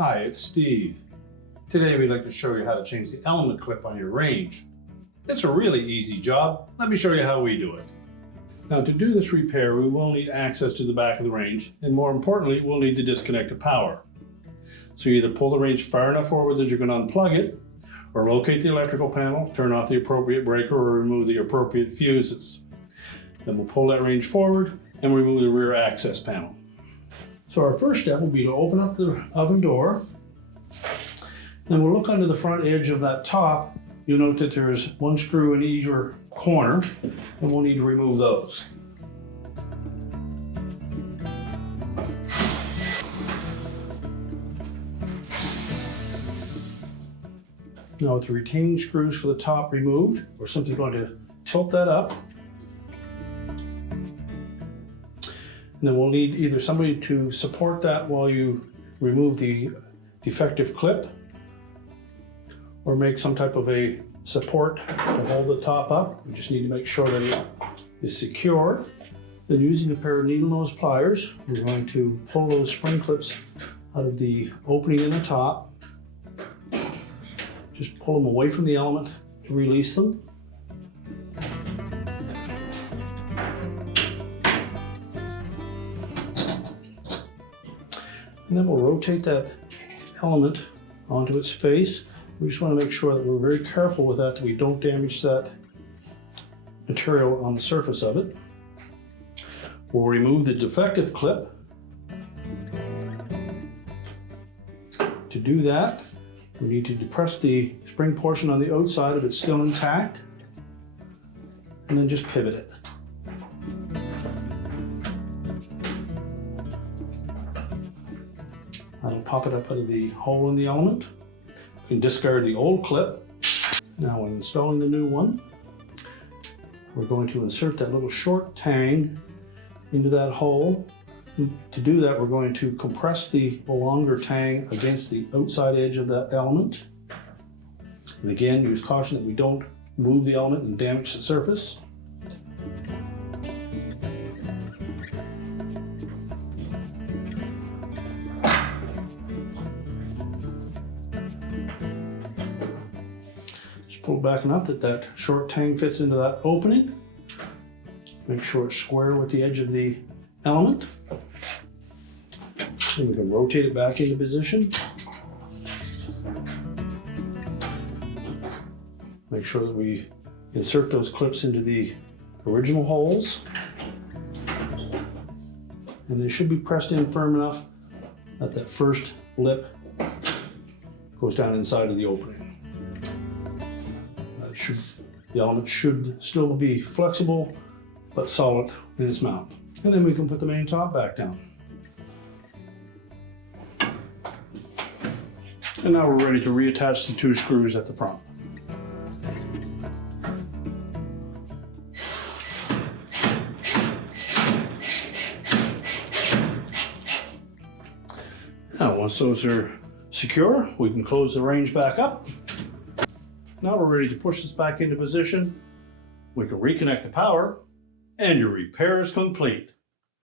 Hi, it's Steve. Today we'd like to show you how to change the element clip on your range. It's a really easy job. Let me show you how we do it. Now to do this repair, we will need access to the back of the range, and more importantly, we'll need to disconnect the power. So you either pull the range far enough forward that you can unplug it, or locate the electrical panel, turn off the appropriate breaker, or remove the appropriate fuses. Then we'll pull that range forward and remove the rear access panel. So our first step will be to open up the oven door. Then we'll look under the front edge of that top. You'll note that there's one screw in either corner, and we'll need to remove those. Now with the retaining screws for the top removed, we're simply going to tilt that up. And then we'll need either somebody to support that while you remove the defective clip, or make some type of a support to hold the top up. We just need to make sure that it is secure. Then using a pair of needle nose pliers, we're going to pull those spring clips out of the opening in the top. Just pull them away from the element to release them. And then we'll rotate that element onto its face. We just want to make sure that we're very careful with that we don't damage that material on the surface of it. We'll remove the defective clip. To do that, we need to depress the spring portion on the outside if it's still intact, and then just pivot it. That'll pop it up out of the hole in the element. You can discard the old clip. Now when installing the new one, we're going to insert that little short tang into that hole. To do that, we're going to compress the longer tang against the outside edge of that element. And again, use caution that we don't move the element and damage the surface. Just pull back enough that that short tang fits into that opening. Make sure it's square with the edge of the element. And we can rotate it back into position. Make sure that we insert those clips into the original holes. And they should be pressed in firm enough that that first lip goes down inside of the opening. The element should still be flexible but solid in its mount. And then we can put the main top back down. And now we're ready to reattach the two screws at the front. Now once those are secure, we can close the range back up. Now we're ready to push this back into position. We can reconnect the power, and your repair is complete.